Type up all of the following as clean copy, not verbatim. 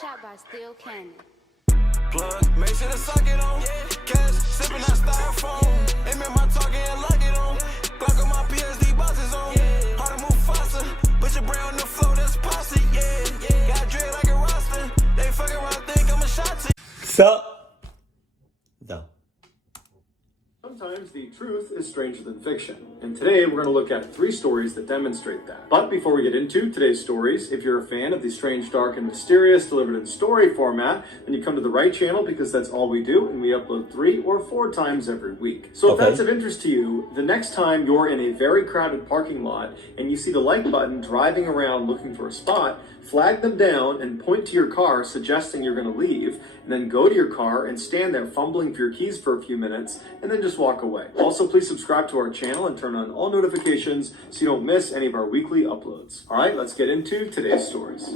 Shot by Steel Cannon. Plug, make sure to suck it on. Cash, sipping that styrofoam. Aim at my target and lock it on. Glock on my PSD buzzes on. Hard to move faster. Put your brain on the floor, that's posse, yeah. Got dread like a roster. They fuck around, think I'm a shot to. Sup? No. Sometimes the truth is stranger than fiction, and today we're going to look at 3 stories that demonstrate that. But before we get into today's stories, if you're a fan of the strange, dark, and mysterious delivered in story format, then you come to the right channel because that's all we do, and we upload 3 or 4 times every week. So if that's of interest to you, the next time you're in a very crowded parking lot and you see the like button driving around looking for a spot, flag them down and point to your car suggesting you're going to leave, and then go to your car and stand there fumbling for your keys for a few minutes, and then just walk away. Also, please subscribe to our channel and turn on all notifications so you don't miss any of our weekly uploads. All right, let's get into today's stories.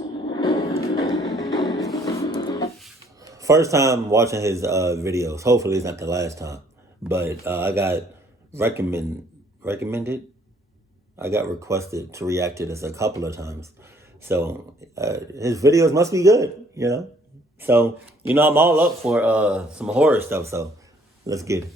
First time watching his videos. Hopefully it's not the last time. But I got recommended. I got requested to react to this a couple of times. So his videos must be good, you know? So, you know, I'm all up for some horror stuff, so let's get it.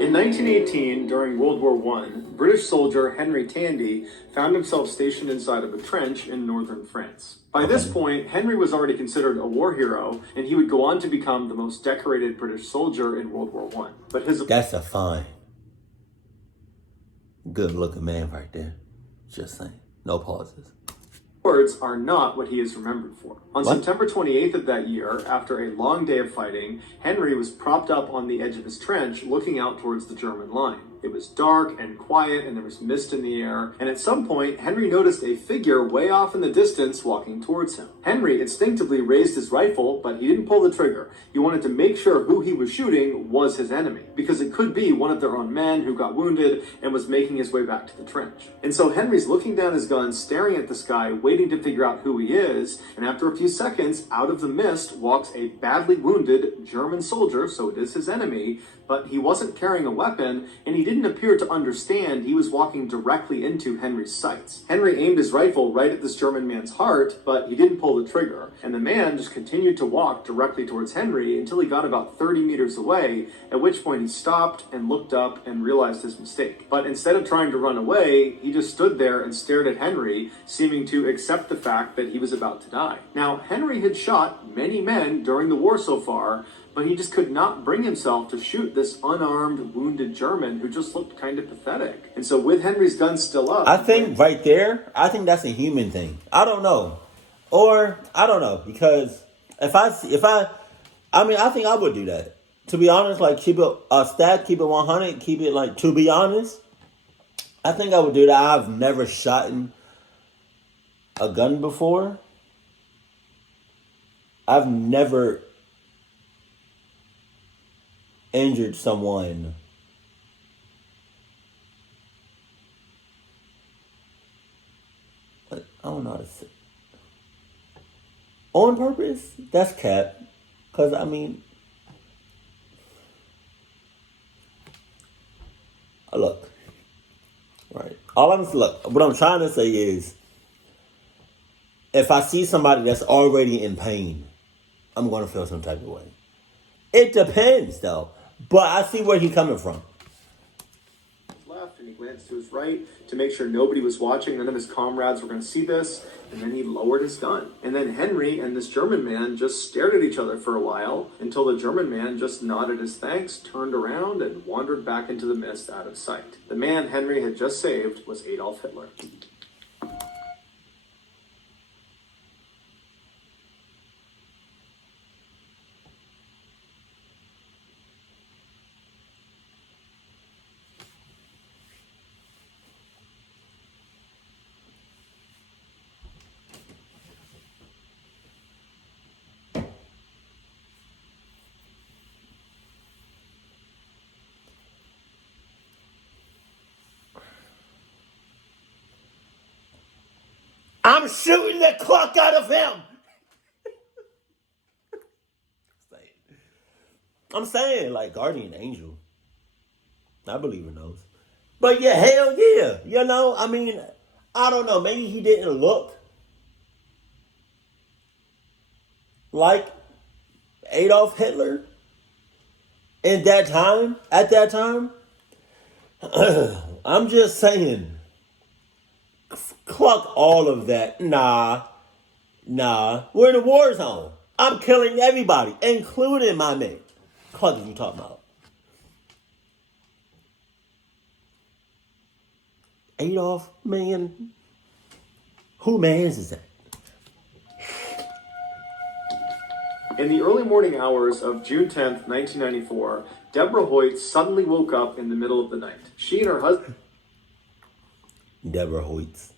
In 1918, during World War I, British soldier Henry Tandy found himself stationed inside of a trench in northern France. By this point, Henry was already considered a war hero, and he would go on to become the most decorated British soldier in World War I. But That's a fine, good-looking man right there. Just saying. No pauses. Words are not what he is remembered for. On September 28th of that year, after a long day of fighting, Henry was propped up on the edge of his trench looking out towards the German line. It was dark and quiet, and there was mist in the air, and at some point, Henry noticed a figure way off in the distance walking towards him. Henry instinctively raised his rifle, but he didn't pull the trigger. He wanted to make sure who he was shooting was his enemy, because it could be one of their own men who got wounded and was making his way back to the trench. And so Henry's looking down his gun, staring at the sky, waiting to figure out who he is, and after a few seconds, out of the mist walks a badly wounded German soldier, so it is his enemy, but he wasn't carrying a weapon, and he didn't appear to understand he was walking directly into Henry's sights. Henry aimed his rifle right at this German man's heart, but he didn't pull the trigger, and the man just continued to walk directly towards Henry until he got about 30 meters away, at which point he stopped and looked up and realized his mistake. But instead of trying to run away, he just stood there and stared at Henry, seeming to accept the fact that he was about to die. Now, Henry had shot many men during the war so far, but he just could not bring himself to shoot this unarmed, wounded German who just looked kind of pathetic. And so with Henry's gun still up... I think right there, I think that's a human thing. I don't know. Or, I don't know, because I think I would do that. To be honest, like, keep it a stat, keep it 100, keep it, like, to be honest, I think I would do that. I've never shot a gun before. I've never injured someone I don't know how to say on purpose. That's cap, because I mean, look, right, what I'm trying to say is, if I see somebody that's already in pain, I'm going to feel some type of way. It depends, though. But I see where he's coming from. Left, and he glanced to his right to make sure nobody was watching. None of his comrades were going to see this. And then he lowered his gun. And then Henry and this German man just stared at each other for a while until the German man just nodded his thanks, turned around, and wandered back into the mist out of sight. The man Henry had just saved was Adolf Hitler. I'm shooting the clock out of him. I'm saying, like, guardian angel. I believe in those. But yeah, hell yeah. You know, I mean, I don't know. Maybe he didn't look like Adolf Hitler at that time. I'm just saying, cluck all of that. Nah. We're in a war zone. I'm killing everybody, including my man. Cluck is you talking about? Adolf, man. Who mans is that? In the early morning hours of June 10th, 1994, Deborah Hoyt suddenly woke up in the middle of the night. She and her husband... Deborah Hoyt.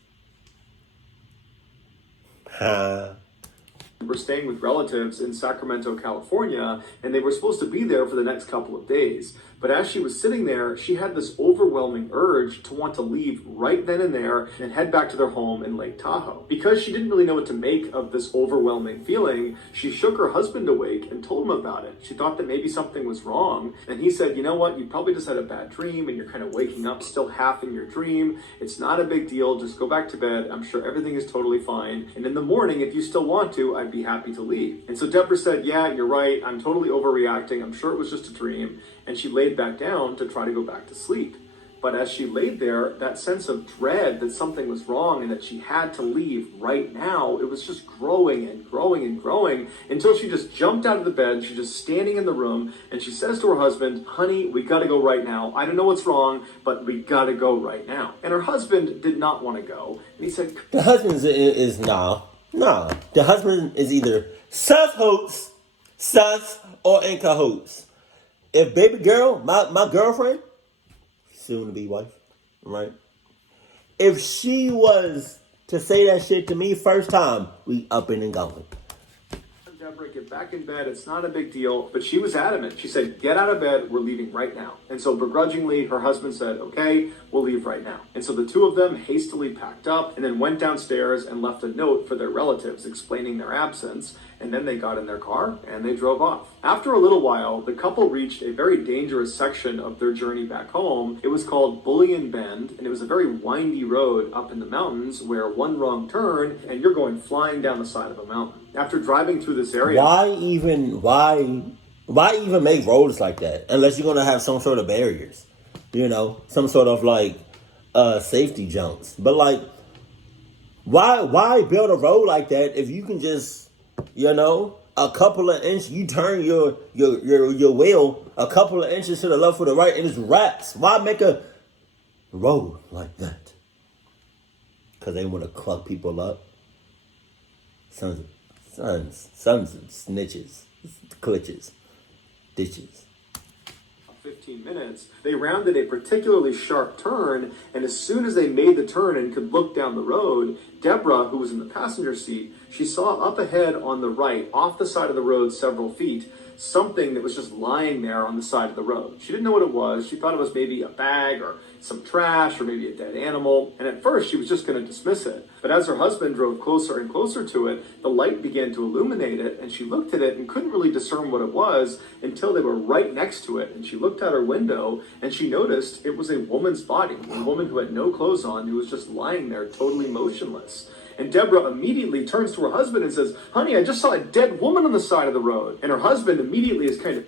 were staying with relatives in Sacramento, California, and they were supposed to be there for the next couple of days. But as she was sitting there, she had this overwhelming urge to want to leave right then and there and head back to their home in Lake Tahoe. Because she didn't really know what to make of this overwhelming feeling, she shook her husband awake and told him about it. She thought that maybe something was wrong, and he said, you know what, you probably just had a bad dream and you're kind of waking up still half in your dream. It's not a big deal, just go back to bed. I'm sure everything is totally fine. And in the morning, if you still want to, I'd be happy to leave. And so Deborah said, yeah, you're right. I'm totally overreacting. I'm sure it was just a dream. And she laid back down to try to go back to sleep. But as she laid there, that sense of dread that something was wrong and that she had to leave right now, it was just growing and growing and growing until she just jumped out of the bed. She's just standing in the room and she says to her husband, honey, we got to go right now. I don't know what's wrong, but we got to go right now. And her husband did not want to go. And he said, the husband is nah. The husband is either sus or in cahoots. If baby girl, my girlfriend, soon to be wife, right? If she was to say that shit to me first time, we up and going. Deborah, get back in bed. It's not a big deal. But she was adamant. She said, get out of bed. We're leaving right now. And so begrudgingly, her husband said, okay, we'll leave right now. And so the two of them hastily packed up and then went downstairs and left a note for their relatives explaining their absence. And then they got in their car and they drove off. After a little while, the couple reached a very dangerous section of their journey back home. It was called Bullion Bend, and it was a very windy road up in the mountains where one wrong turn and you're going flying down the side of a mountain. After driving through this area... Why even make roads like that? Unless you're going to have some sort of barriers. You know, some sort of like safety jumps. But like, why build a road like that if you can just... You know, a couple of inches, you turn your wheel a couple of inches to the left or the right and it's wraps. Why make a road like that? Because they want to cluck people up. Sons of snitches, glitches, ditches. 15 minutes, they rounded a particularly sharp turn, and as soon as they made the turn and could look down the road, Deborah, who was in the passenger seat, she saw up ahead on the right, off the side of the road several feet, something that was just lying there on the side of the road. She didn't know what it was. She thought it was maybe a bag or some trash or maybe a dead animal. And at first she was just going to dismiss it. But as her husband drove closer and closer to it, the light began to illuminate it. And she looked at it and couldn't really discern what it was until they were right next to it. And she looked out her window and she noticed it was a woman's body, a woman who had no clothes on, who was just lying there totally motionless. And Deborah immediately turns to her husband and says, honey, I just saw a dead woman on the side of the road. And her husband immediately is kind of...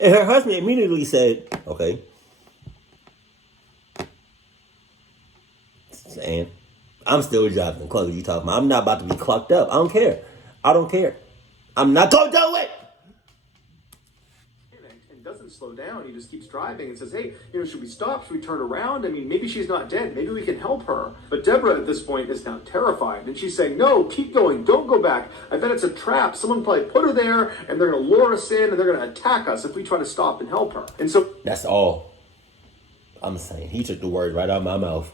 And her husband immediately said, okay. And I'm still driving. Cluck, you talking about? I'm not about to be clucked up. I don't care. I'm not going to do it. Doesn't slow down. He just keeps driving and says, hey, should we stop? Should we turn around? I mean, maybe she's not dead. Maybe we can help her. But Deborah at this point is now terrified. And she's saying, no, keep going. Don't go back. I bet it's a trap. Someone probably put her there and they're going to lure us in and they're going to attack us if we try to stop and help her. And so that's all I'm saying. He took the word right out of my mouth.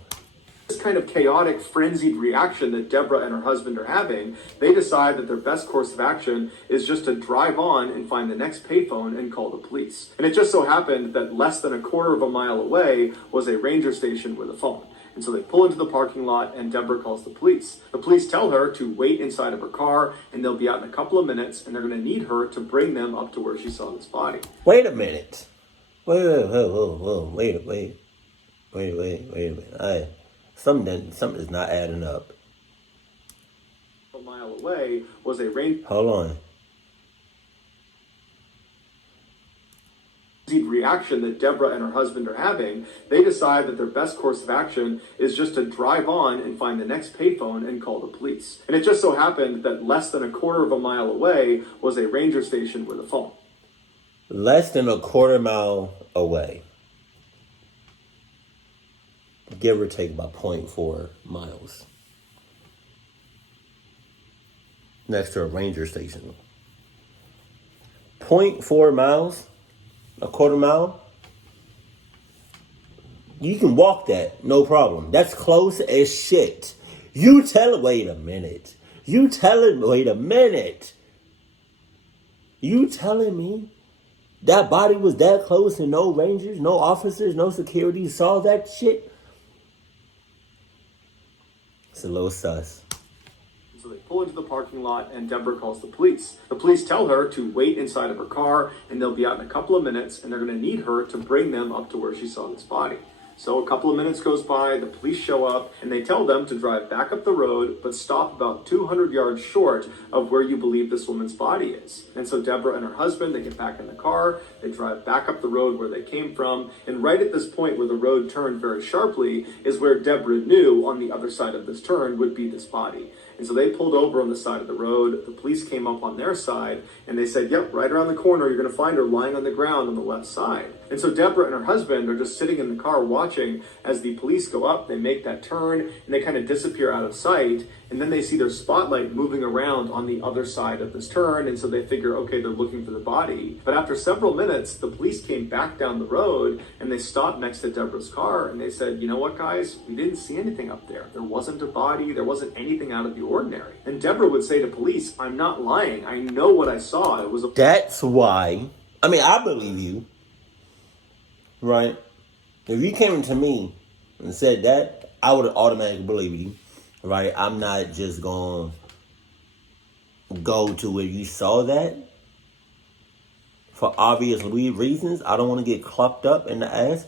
This kind of chaotic, frenzied reaction that Deborah and her husband are having, they decide that their best course of action is just to drive on and find the next payphone and call the police. And it just so happened that less than a quarter of a mile away was a ranger station with a phone. And so they pull into the parking lot and Deborah calls the police. The police tell her to wait inside of her car and they'll be out in a couple of minutes and they're going to need her to bring them up to where she saw this body. Wait a minute. Wait a minute. Something is not adding up. A mile away was a ranger. Hold on. Reaction that Deborah and her husband are having, they decide that their best course of action is just to drive on and find the next payphone and call the police. And it just so happened that less than a quarter of a mile away was a ranger station with a phone. Less than a quarter mile away. Give or take about 0.4 miles. Next to a ranger station. 0.4 miles? A quarter mile? You can walk that, no problem. That's close as shit. Wait a minute. You telling me that body was that close and no rangers, no officers, no security saw that shit? It's a little sus. So they pull into the parking lot and Deborah calls the police. The police tell her to wait inside of her car and they'll be out in a couple of minutes and they're going to need her to bring them up to where she saw this body. So a couple of minutes goes by, the police show up, and they tell them to drive back up the road, but stop about 200 yards short of where you believe this woman's body is. And so Deborah and her husband, they get back in the car, they drive back up the road where they came from, and right at this point where the road turned very sharply is where Deborah knew on the other side of this turn would be this body. And so they pulled over on the side of the road, the police came up on their side, and they said, yep, right around the corner, you're going to find her lying on the ground on the left side. And so Deborah and her husband are just sitting in the car watching as the police go up, they make that turn, and they kind of disappear out of sight, and then they see their spotlight moving around on the other side of this turn, and so they figure, okay, they're looking for the body. But after several minutes, the police came back down the road, and they stopped next to Deborah's car, and they said, you know what, guys? We didn't see anything up there. There wasn't a body. There wasn't anything out of the ordinary. And Deborah would say to police, I'm not lying. I know what I saw. It was a... That's why. I mean, I believe you. Right? If you came to me and said that, I would automatically believe you. Right? I'm not just going to go to where you saw that. For obvious reasons. I don't want to get clucked up in the ass.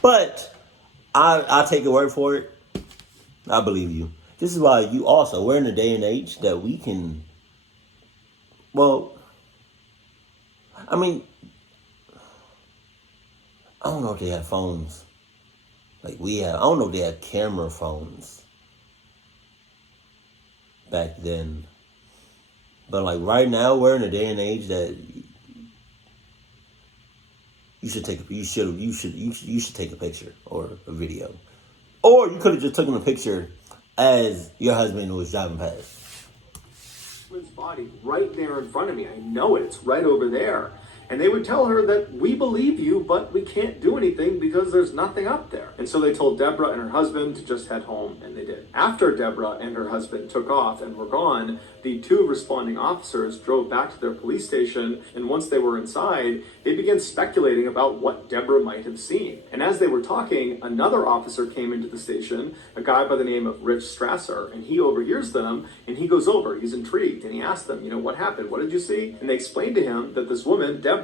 But I'll take your word for it. I believe you. This is why we're in a day and age that we can, well, I mean, I don't know if they had phones like we have. I don't know if they had camera phones back then. But like right now, we're in a day and age that you should take a picture or a video, or you could have just taken a picture as your husband was driving past. Woman's body right there in front of me. I know it. It's right over there. And they would tell her that we believe you, but we can't do anything because there's nothing up there. And so they told Deborah and her husband to just head home, and they did. After Deborah and her husband took off and were gone, the two responding officers drove back to their police station, and once they were inside, they began speculating about what Deborah might have seen. And as they were talking, another officer came into the station, a guy by the name of Rich Strasser, and he overhears them, and he goes over, he's intrigued, and he asks them, what happened? What did you see? And they explained to him that this woman, Deborah,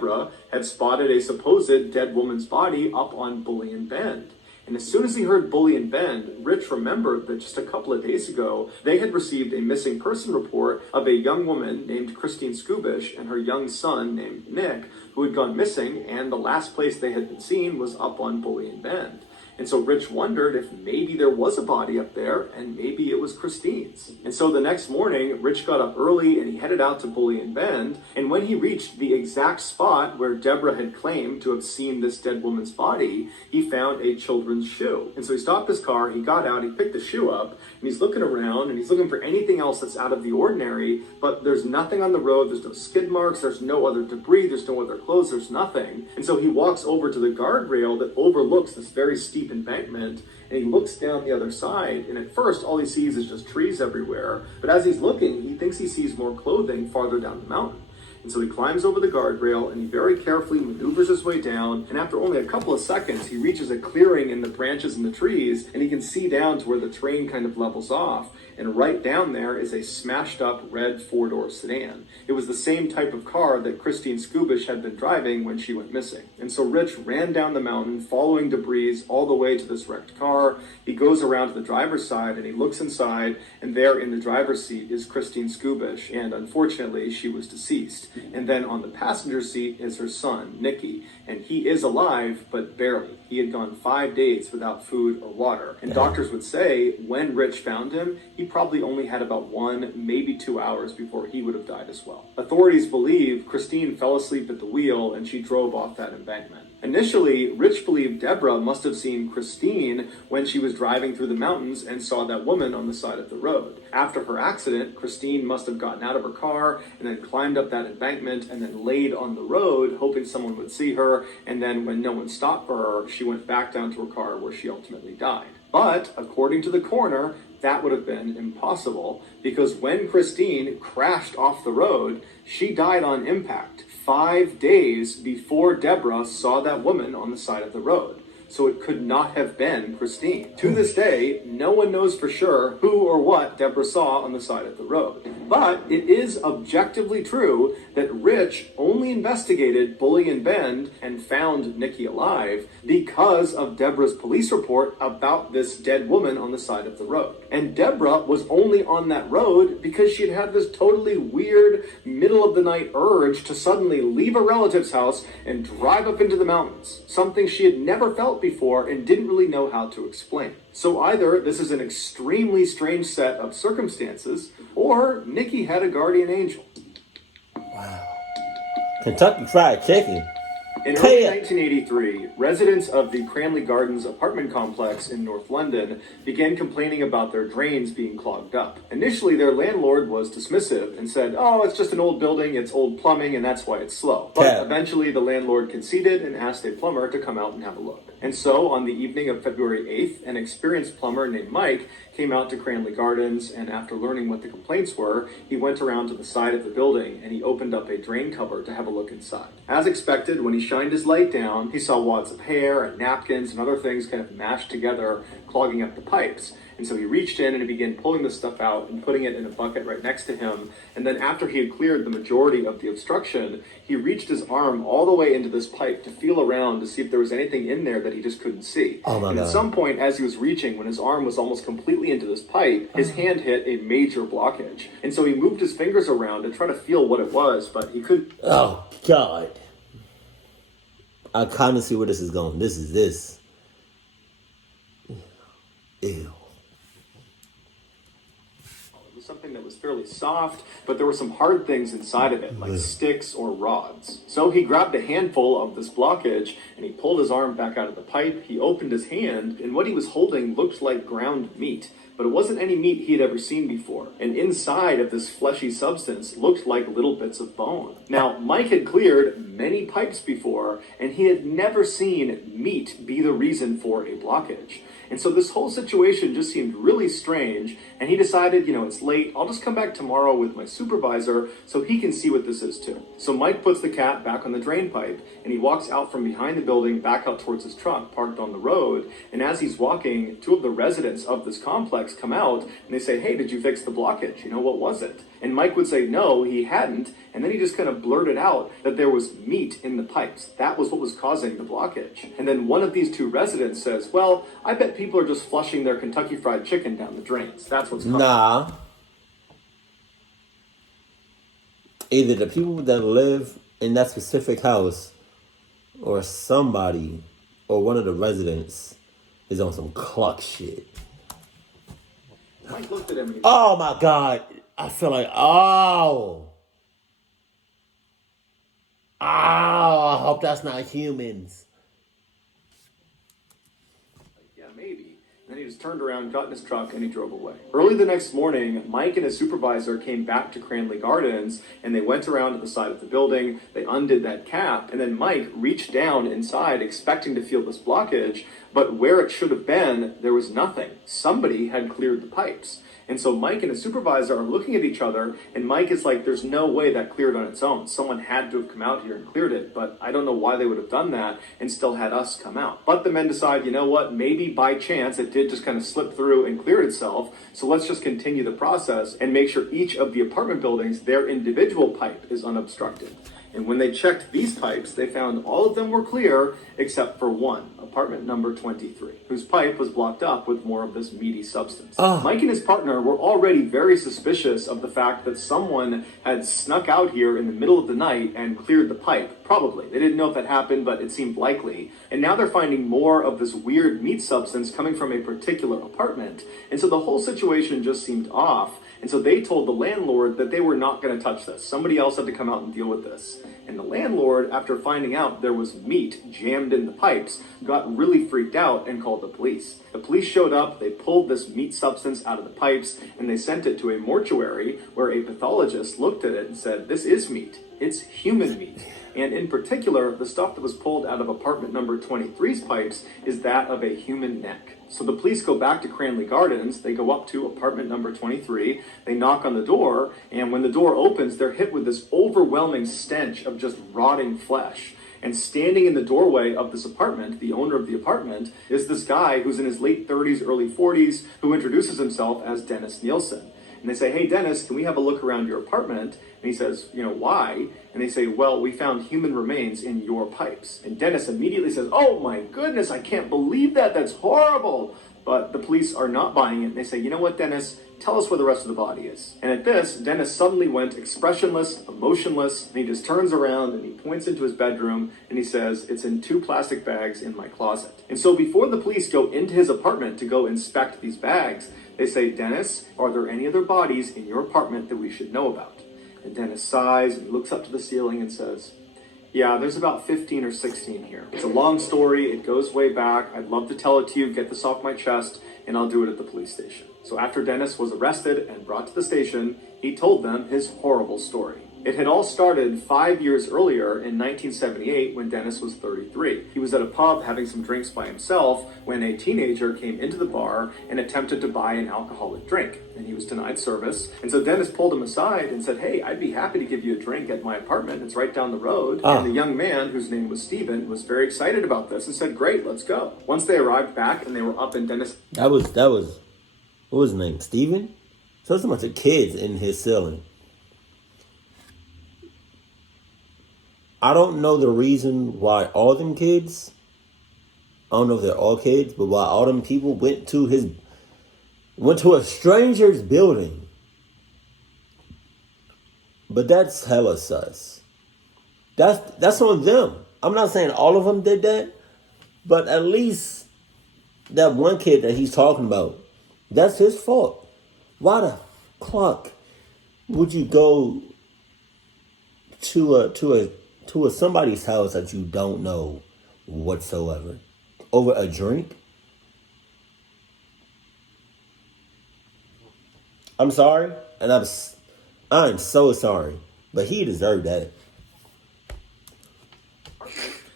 had spotted a supposed dead woman's body up on Bullion Bend. And as soon as he heard Bullion Bend, Rich remembered that just a couple of days ago, they had received a missing person report of a young woman named Christine Skubish and her young son named Nick, who had gone missing, and the last place they had been seen was up on Bullion Bend. And so Rich wondered if maybe there was a body up there and maybe it was Christine's. And so the next morning, Rich got up early and he headed out to Bullion Bend. And when he reached the exact spot where Deborah had claimed to have seen this dead woman's body, he found a children's shoe. And so he stopped his car, he got out, he picked the shoe up, and he's looking around and he's looking for anything else that's out of the ordinary, but there's nothing on the road, there's no skid marks, there's no other debris, there's no other clothes, there's nothing. And so he walks over to the guardrail that overlooks this very steep embankment, and he looks down the other side, and at first all he sees is just trees everywhere, but as he's looking, he thinks he sees more clothing farther down the mountain. And so he climbs over the guardrail and he very carefully maneuvers his way down. And after only a couple of seconds, he reaches a clearing in the branches and the trees, and he can see down to where the train kind of levels off. And right down there is a smashed up red 4-door sedan. It was the same type of car that Christine Skubish had been driving when she went missing. And so Rich ran down the mountain, following debris all the way to this wrecked car. He goes around to the driver's side and he looks inside, and there in the driver's seat is Christine Skubish, and unfortunately she was deceased. And then on the passenger seat is her son, Nicky, and he is alive, but barely. He had gone 5 days without food or water. And doctors would say when Rich found him, he probably only had about 1, maybe 2 hours before he would have died as well. Authorities believe Christine fell asleep at the wheel and she drove off that embankment. Initially, Rich believed Deborah must have seen Christine when she was driving through the mountains and saw that woman on the side of the road. After her accident, Christine must have gotten out of her car and then climbed up that embankment and then laid on the road, hoping someone would see her. And then when no one stopped for her, she went back down to her car where she ultimately died. But according to the coroner, that would have been impossible because when Christine crashed off the road, she died on impact 5 days before Deborah saw that woman on the side of the road. So it could not have been Christine. To this day, no one knows for sure who or what Deborah saw on the side of the road. But it is objectively true that Rich only investigated Bully and Bend and found Nicky alive because of Deborah's police report about this dead woman on the side of the road. And Deborah was only on that road because she'd had this totally weird middle of the night urge to suddenly leave a relative's house and drive up into the mountains, something she had never felt before and didn't really know how to explain. So either this is an extremely strange set of circumstances, or Nicky had a guardian angel. Wow. Kentucky Fried Chicken. In early 1983, residents of the Cranley Gardens apartment complex in North London began complaining about their drains being clogged up. Initially, their landlord was dismissive and said, "Oh, it's just an old building, it's old plumbing, and that's why it's slow." But eventually, the landlord conceded and asked a plumber to come out and have a look. And so, on the evening of February 8th, an experienced plumber named Mike came out to Cranley Gardens, and after learning what the complaints were, he went around to the side of the building and he opened up a drain cover to have a look inside. As expected, when he shined his light down, he saw wads of hair and napkins and other things kind of mashed together, clogging up the pipes. And so he reached in and he began pulling this stuff out and putting it in a bucket right next to him. And then after he had cleared the majority of the obstruction, he reached his arm all the way into this pipe to feel around to see if there was anything in there that he just couldn't see. Oh my God. At some point, as he was reaching, when his arm was almost completely into this pipe, his hand hit a major blockage. And so he moved his fingers around to try to feel what it was, but he couldn't. Oh, God. I kind of see where this is going. This is this. Ew. Something that was fairly soft, but there were some hard things inside of it, like sticks or rods. So he grabbed a handful of this blockage and he pulled his arm back out of the pipe. He opened his hand, and what he was holding looked like ground meat, but it wasn't any meat he had ever seen before. And inside of this fleshy substance looked like little bits of bone. Now, Mike had cleared many pipes before, and he had never seen meat be the reason for a blockage. And so this whole situation just seemed really strange, and he decided, it's late, I'll just come back tomorrow with my supervisor so he can see what this is too. So Mike puts the cap back on the drain pipe, and he walks out from behind the building back out towards his truck parked on the road, and as he's walking, 2 of the residents of this complex come out, and they say, "Hey, did you fix the blockage? What was it?" And Mike would say no, he hadn't, and then he just kind of blurted out that there was meat in the pipes. That was what was causing the blockage. And then one of these 2 residents says, "Well, I bet people are just flushing their Kentucky Fried Chicken down the drains. That's what's causing it." Nah. Either the people that live in that specific house or somebody or one of the residents is on some cluck shit. Mike looked at him and Oh my God. I feel like, I hope that's not humans. "Yeah, maybe." And then he just turned around, got in his truck, and he drove away. Early the next morning, Mike and his supervisor came back to Cranley Gardens, and they went around to the side of the building. They undid that cap, and then Mike reached down inside, expecting to feel this blockage, but where it should have been, there was nothing. Somebody had cleared the pipes. And so Mike and his supervisor are looking at each other, and Mike is like, there's no way that cleared on its own. Someone had to have come out here and cleared it, but I don't know why they would have done that and still had us come out. But the men decide, you know what, maybe by chance it did just kind of slip through and cleared itself, so let's just continue the process and make sure each of the apartment buildings, their individual pipe is unobstructed. And when they checked these pipes, they found all of them were clear except for one, apartment number 23, whose pipe was blocked up with more of this meaty substance. Mike and his partner were already very suspicious of the fact that someone had snuck out here in the middle of the night and cleared the pipe. Probably. They didn't know if that happened, but it seemed likely. And now they're finding more of this weird meat substance coming from a particular apartment. And so the whole situation just seemed off. And so they told the landlord that they were not going to touch this. Somebody else had to come out and deal with this. And the landlord, after finding out there was meat jammed in the pipes, got really freaked out and called the police. The police showed up, they pulled this meat substance out of the pipes, and they sent it to a mortuary where a pathologist looked at it and said, this is meat. It's human meat. And in particular, the stuff that was pulled out of apartment number 23's pipes is that of a human neck. So the police go back to Cranley Gardens, they go up to apartment number 23, they knock on the door, and when the door opens, they're hit with this overwhelming stench of just rotting flesh. And standing in the doorway of this apartment, the owner of the apartment, is this guy who's in his late 30s, early 40s, who introduces himself as Dennis Nielsen. And they say, hey, Dennis, can we have a look around your apartment? And he says, you know, why? And they say, well, we found human remains in your pipes. And Dennis immediately says, oh my goodness, I can't believe that. That's horrible. But the police are not buying it. And they say, you know what, Dennis? Tell us where the rest of the body is. And at this, Dennis suddenly went expressionless, emotionless, and he just turns around and he points into his bedroom and he says, it's in 2 plastic bags in my closet. And so before the police go into his apartment to go inspect these bags, they say, Dennis, are there any other bodies in your apartment that we should know about? And Dennis sighs and looks up to the ceiling and says, yeah, there's about 15 or 16 here. It's a long story. It goes way back. I'd love to tell it to you, get this off my chest, and I'll do it at the police station. So after Dennis was arrested and brought to the station, he told them his horrible story. It had all started 5 years earlier in 1978 when Dennis was 33. He was at a pub having some drinks by himself when a teenager came into the bar and attempted to buy an alcoholic drink, and he was denied service. And so Dennis pulled him aside and said, hey, I'd be happy to give you a drink at my apartment. It's right down the road. And the young man, whose name was Steven, was very excited about this and said, great, let's go. Once they arrived back and they were up in Dennis... That was, what was his name, Steven? So there's a bunch of kids in his ceiling. I don't know the reason why all them kids, I don't know if they're all kids, but why all them people went to a stranger's building. But that's hella sus. That's on them. I'm not saying all of them did that, but at least that one kid that he's talking about, that's his fault. Why the fuck would you go to somebody's house that you don't know whatsoever over a drink? I'm sorry, and I'm so sorry, but he deserved that.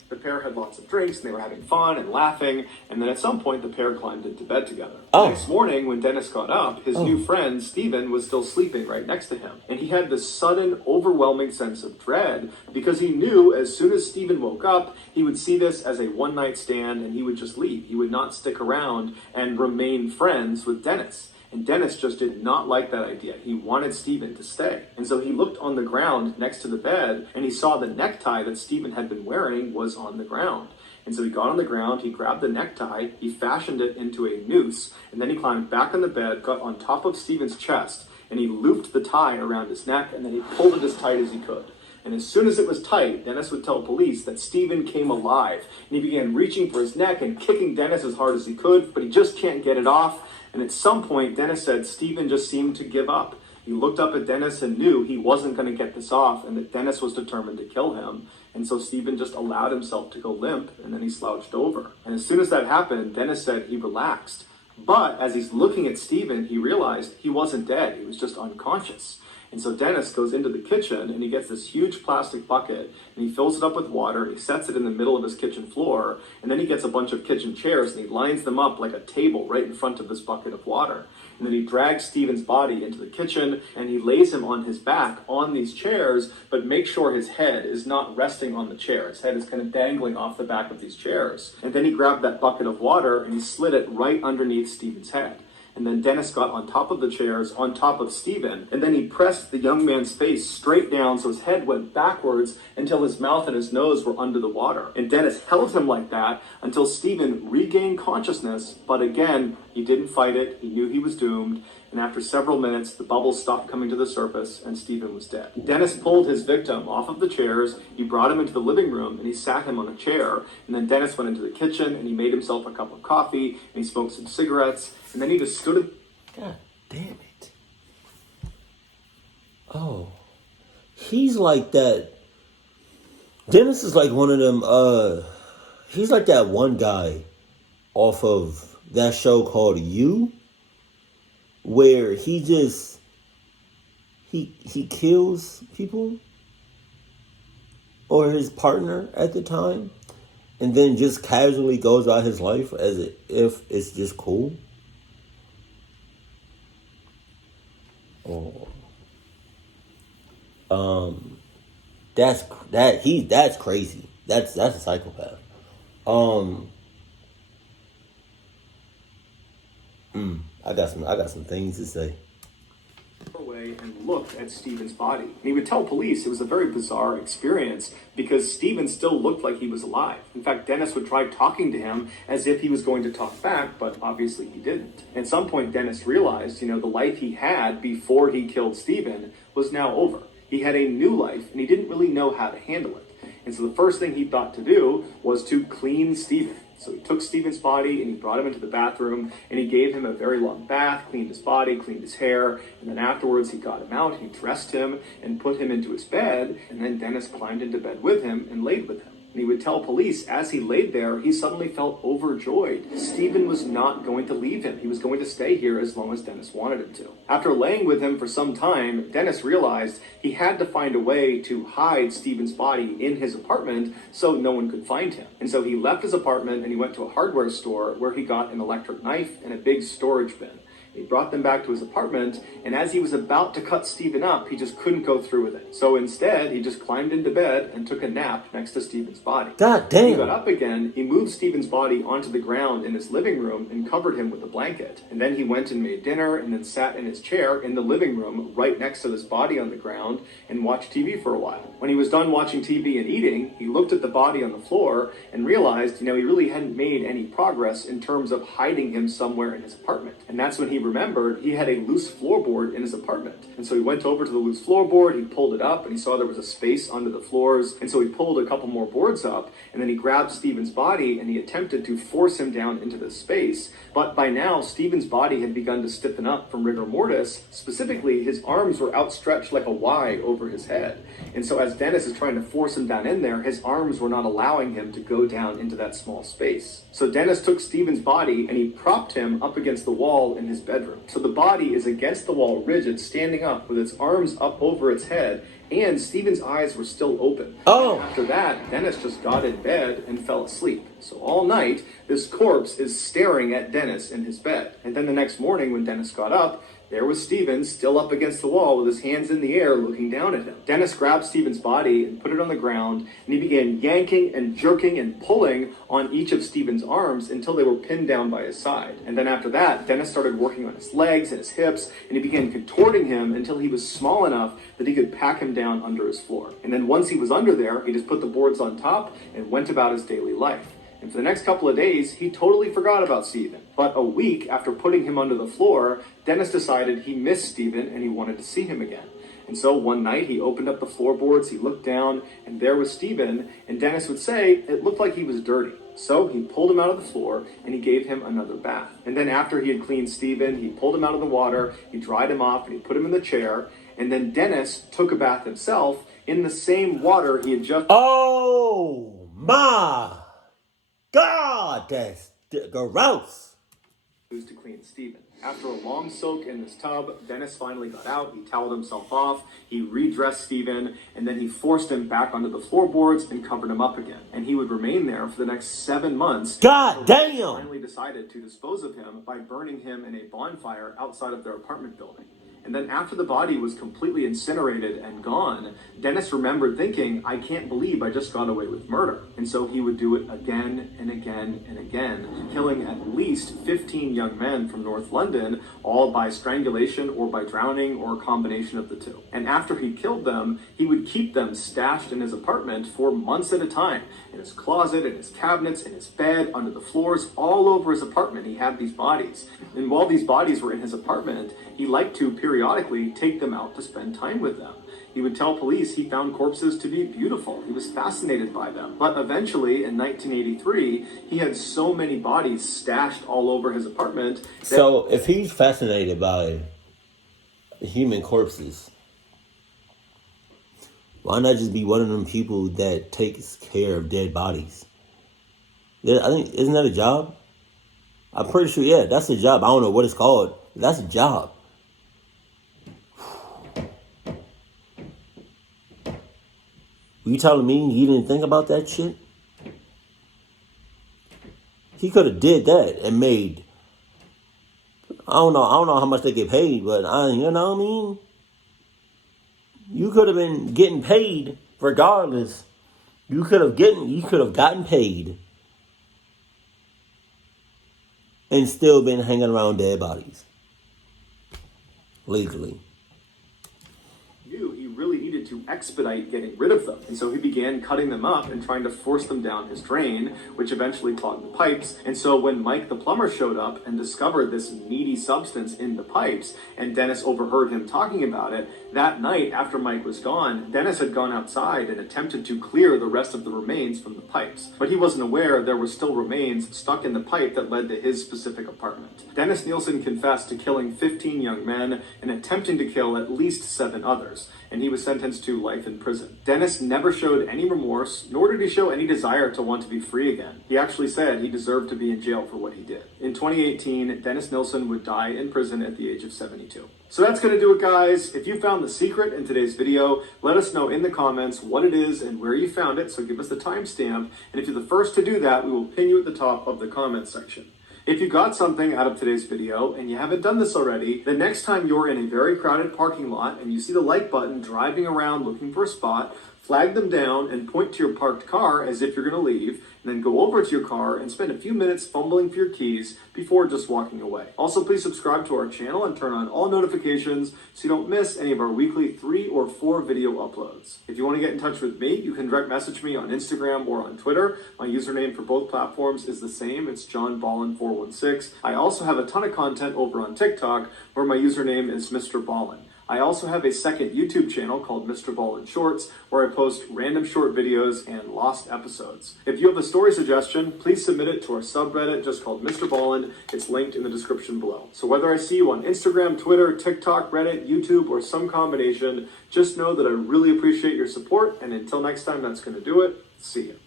The pair had lots of drinks, and they were having fun and laughing, and then at some point, the pair climbed into bed together. The next morning, when Dennis got up, his new friend, Steven, was still sleeping right next to him. And he had this sudden, overwhelming sense of dread, because he knew as soon as Steven woke up, he would see this as a one-night stand, and he would just leave. He would not stick around and remain friends with Dennis. And Dennis just did not like that idea. He wanted Steven to stay. And so he looked on the ground next to the bed, and he saw the necktie that Steven had been wearing was on the ground. And so he got on the ground, he grabbed the necktie, he fashioned it into a noose, and then he climbed back on the bed, got on top of Steven's chest, and he looped the tie around his neck, and then he pulled it as tight as he could. And as soon as it was tight, Dennis would tell police that Steven came alive. And he began reaching for his neck and kicking Dennis as hard as he could, but he just can't get it off. And at some point, Dennis said Steven just seemed to give up. He looked up at Dennis and knew he wasn't going to get this off and that Dennis was determined to kill him. And so Steven just allowed himself to go limp, and then he slouched over. And as soon as that happened, Dennis said he relaxed. But as he's looking at Steven, he realized he wasn't dead. He was just unconscious. And so Dennis goes into the kitchen and he gets this huge plastic bucket and he fills it up with water and he sets it in the middle of his kitchen floor. And then he gets a bunch of kitchen chairs and he lines them up like a table right in front of this bucket of water. And then he drags Stephen's body into the kitchen and he lays him on his back on these chairs, but makes sure his head is not resting on the chair. His head is kind of dangling off the back of these chairs. And then he grabbed that bucket of water and he slid it right underneath Stephen's head. And then Dennis got on top of the chairs, on top of Stephen, and then he pressed the young man's face straight down so his head went backwards until his mouth and his nose were under the water. And Dennis held him like that until Stephen regained consciousness, but again, he didn't fight it. He knew he was doomed. And after several minutes, the bubbles stopped coming to the surface and Stephen was dead. Dennis pulled his victim off of the chairs, he brought him into the living room and he sat him on a chair. And then Dennis went into the kitchen and he made himself a cup of coffee and he smoked some cigarettes. And then he just stood. God damn it. Oh. He's like that. Dennis is like one of them, he's like that one guy off of that show called You, where he just, he kills people, or his partner at the time, and then just casually goes about his life as if it's just cool. Oh. That's crazy. That's a psychopath. I got some things to say. Away and looked at Stephen's body. And he would tell police it was a very bizarre experience because Stephen still looked like he was alive. In fact, Dennis would try talking to him as if he was going to talk back, but obviously he didn't. At some point, Dennis realized, the life he had before he killed Stephen was now over. He had a new life and he didn't really know how to handle it. And so the first thing he thought to do was to clean Stephen. So he took Stephen's body and he brought him into the bathroom and he gave him a very long bath, cleaned his body, cleaned his hair, and then afterwards he got him out, he dressed him and put him into his bed, and then Dennis climbed into bed with him and laid with him. And he would tell police as he laid there, he suddenly felt overjoyed. Stephen was not going to leave him. He was going to stay here as long as Dennis wanted him to. After laying with him for some time, Dennis realized he had to find a way to hide Stephen's body in his apartment so no one could find him. And so he left his apartment and he went to a hardware store where he got an electric knife and a big storage bin. He brought them back to his apartment, and as he was about to cut Stephen up, he just couldn't go through with it. So instead, he just climbed into bed and took a nap next to Stephen's body. God damn. When he got up again, he moved Stephen's body onto the ground in his living room and covered him with a blanket. And then he went and made dinner and then sat in his chair in the living room right next to this body on the ground and watched TV for a while. When he was done watching TV and eating, he looked at the body on the floor and realized, he really hadn't made any progress in terms of hiding him somewhere in his apartment. And that's when he remembered he had a loose floorboard in his apartment. And so he went over to the loose floorboard, he pulled it up, and he saw there was a space under the floors. And so he pulled a couple more boards up, and then he grabbed Stephen's body and he attempted to force him down into this space. But by now, Stephen's body had begun to stiffen up from rigor mortis. Specifically, his arms were outstretched like a Y over his head. And so as Dennis is trying to force him down in there, his arms were not allowing him to go down into that small space. So Dennis took Stephen's body and he propped him up against the wall in his bedroom. So the body is against the wall, rigid, standing up with its arms up over its head, and Stephen's eyes were still open. Oh. After that, Dennis just got in bed and fell asleep. So all night, this corpse is staring at Dennis in his bed. And then the next morning when Dennis got up, there was Stephen still up against the wall with his hands in the air looking down at him. Dennis grabbed Stephen's body and put it on the ground, and he began yanking and jerking and pulling on each of Stephen's arms until they were pinned down by his side. And then after that, Dennis started working on his legs and his hips, and he began contorting him until he was small enough that he could pack him down under his floor. And then once he was under there, he just put the boards on top and went about his daily life. And for the next couple of days, he totally forgot about Stephen. But a week after putting him under the floor, Dennis decided he missed Stephen and he wanted to see him again. And so one night he opened up the floorboards, he looked down, and there was Stephen, and Dennis would say it looked like he was dirty. So he pulled him out of the floor and he gave him another bath. And then after he had cleaned Stephen, he pulled him out of the water, he dried him off, and he put him in the chair. And then Dennis took a bath himself in the same water he had just... Oh my God, that's gross. to clean Stephen. After a long soak in this tub, Dennis finally got out. He toweled himself off, he redressed Stephen, and then he forced him back onto the floorboards and covered him up again. And he would remain there for the next 7 months. God damn! He finally decided to dispose of him by burning him in a bonfire outside of their apartment building. And then after the body was completely incinerated and gone, Dennis remembered thinking, I can't believe I just got away with murder. And so he would do it again and again and again, killing at least 15 young men from North London, all by strangulation or by drowning or a combination of the two. And after he killed them, he would keep them stashed in his apartment for months at a time. In his closet, in his cabinets, in his bed, under the floors, all over his apartment, he had these bodies. And while these bodies were in his apartment, he liked to periodically take them out to spend time with them. He would tell police he found corpses to be beautiful. He was fascinated by them. But eventually, in 1983, he had so many bodies stashed all over his apartment. So if he's fascinated by human corpses, why not just be one of them people that takes care of dead bodies? Yeah, I think, isn't that a job? I'm pretty sure, yeah, that's a job. I don't know what it's called. That's a job. You telling me he didn't think about that shit? He could have did that and made, I don't know how much they get paid, but you know what I mean? You could have been getting paid regardless. You could have gotten paid and still been hanging around dead bodies. Legally. He really needed to expedite getting rid of them. And so he began cutting them up and trying to force them down his drain, which eventually clogged the pipes. And so when Mike the plumber showed up and discovered this meaty substance in the pipes, and Dennis overheard him talking about it, that night after Mike was gone, Dennis had gone outside and attempted to clear the rest of the remains from the pipes. But he wasn't aware there were still remains stuck in the pipe that led to his specific apartment. Dennis Nielsen confessed to killing 15 young men and attempting to kill at least 7 others, and he was sentenced to life in prison. Dennis never showed any remorse, nor did he show any desire to want to be free again. He actually said he deserved to be in jail for what he did. In 2018, Dennis Nielsen would die in prison at the age of 72. So that's going to do it, guys. If you found the secret in today's video, let us know in the comments what it is and where you found it, so give us the timestamp. And if you're the first to do that, we will pin you at the top of the comment section. If you got something out of today's video and you haven't done this already, the next time you're in a very crowded parking lot and you see the like button driving around looking for a spot, flag them down and point to your parked car as if you're going to leave, and then go over to your car and spend a few minutes fumbling for your keys before just walking away. Also, please subscribe to our channel and turn on all notifications so you don't miss any of our weekly 3 or 4 video uploads. If you want to get in touch with me, you can direct message me on Instagram or on Twitter. My username for both platforms is the same. It's JohnBallen416. I also have a ton of content over on TikTok where my username is MrBallen. I also have a second YouTube channel called MrBallen Shorts, where I post random short videos and lost episodes. If you have a story suggestion, please submit it to our subreddit just called MrBallen. It's linked in the description below. So whether I see you on Instagram, Twitter, TikTok, Reddit, YouTube, or some combination, just know that I really appreciate your support, and until next time, that's going to do it. See you.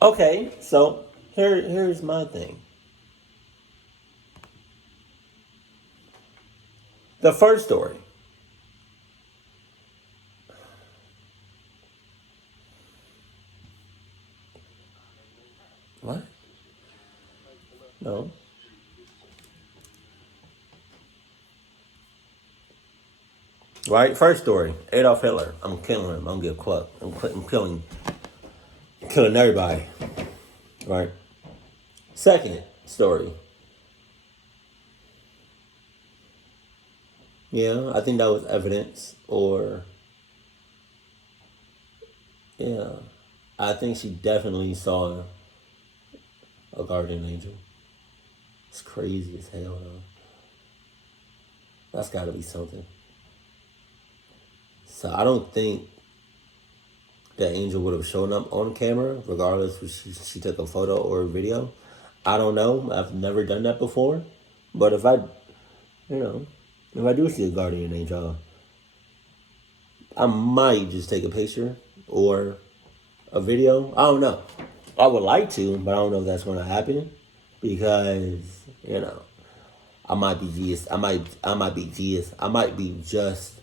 Okay, so here's my thing. The first story. What? No. Right? First story. Adolf Hitler. I'm killing him. I'm gonna give cluck. I'm killing everybody. Right? Second story. Yeah, I think that was evidence, or yeah, I think she definitely saw a guardian angel. It's crazy as hell, though. That's got to be something. So I don't think that angel would have shown up on camera, regardless if she took a photo or a video. I don't know. I've never done that before, but if I do see a guardian angel, I might just take a picture or a video. I don't know. I would like to, but I don't know if that's going to happen. because, you know, I might be just, I might be just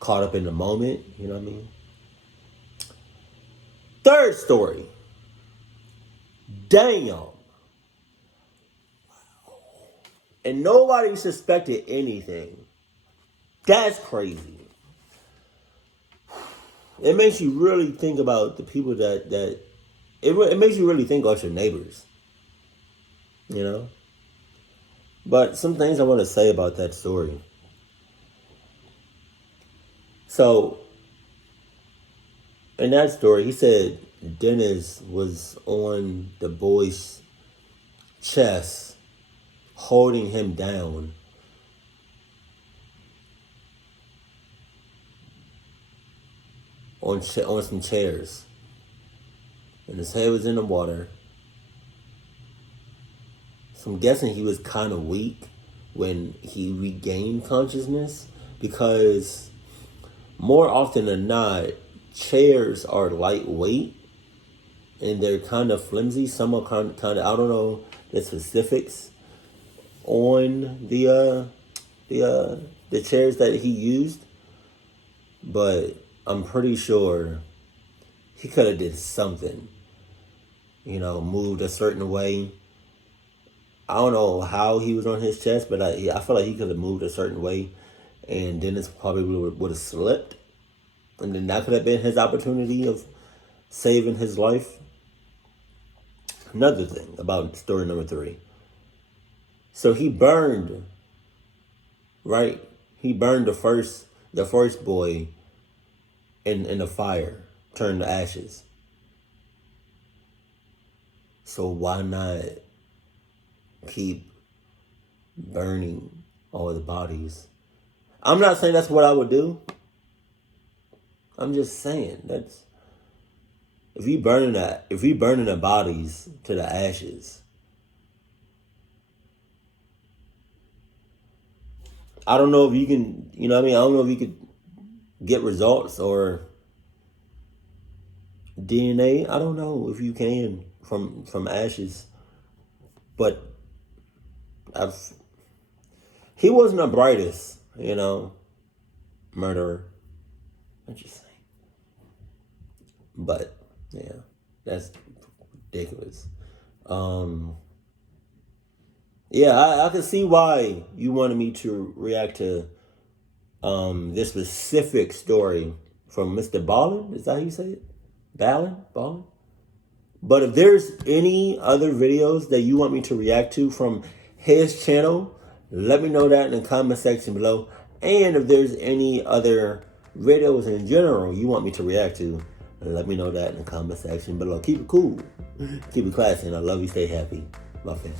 caught up in the moment, you know what I mean? Third story. Damn. And nobody suspected anything. That's crazy. It makes you really think about the people that it makes you really think about your neighbors. You know? But some things I want to say about that story. So, in that story, he said Dennis was on the boy's chest, holding him down. On some chairs. And his head was in the water. So I'm guessing he was kind of weak when he regained consciousness, because more often than not, chairs are lightweight and they're kind of flimsy. Some are kind of I don't know the specifics on the chairs that he used, but I'm pretty sure he could have did something, you know, moved a certain way. I don't know how he was on his chest, but I feel like he could have moved a certain way, and Dennis probably would have slipped, and then that could have been his opportunity of saving his life. Another thing about story number 3. So he burned, right? He burned the first boy in the fire, turned to ashes. So why not keep burning all the bodies? I'm not saying that's what I would do. I'm just saying that's if we burning the bodies to the ashes, I don't know if you can, you know what I mean? I don't know if you could get results or DNA. I don't know if you can from ashes, but he wasn't the brightest, you know, murderer. I'm just saying. But yeah, that's ridiculous. Yeah, I can see why you wanted me to react to this specific story from MrBallen. Is that how you say it? Ballen? But if there's any other videos that you want me to react to from his channel, let me know that in the comment section below. And if there's any other videos in general you want me to react to, let me know that in the comment section below. Keep it cool. Keep it classy. And I love you. Stay happy. My friend.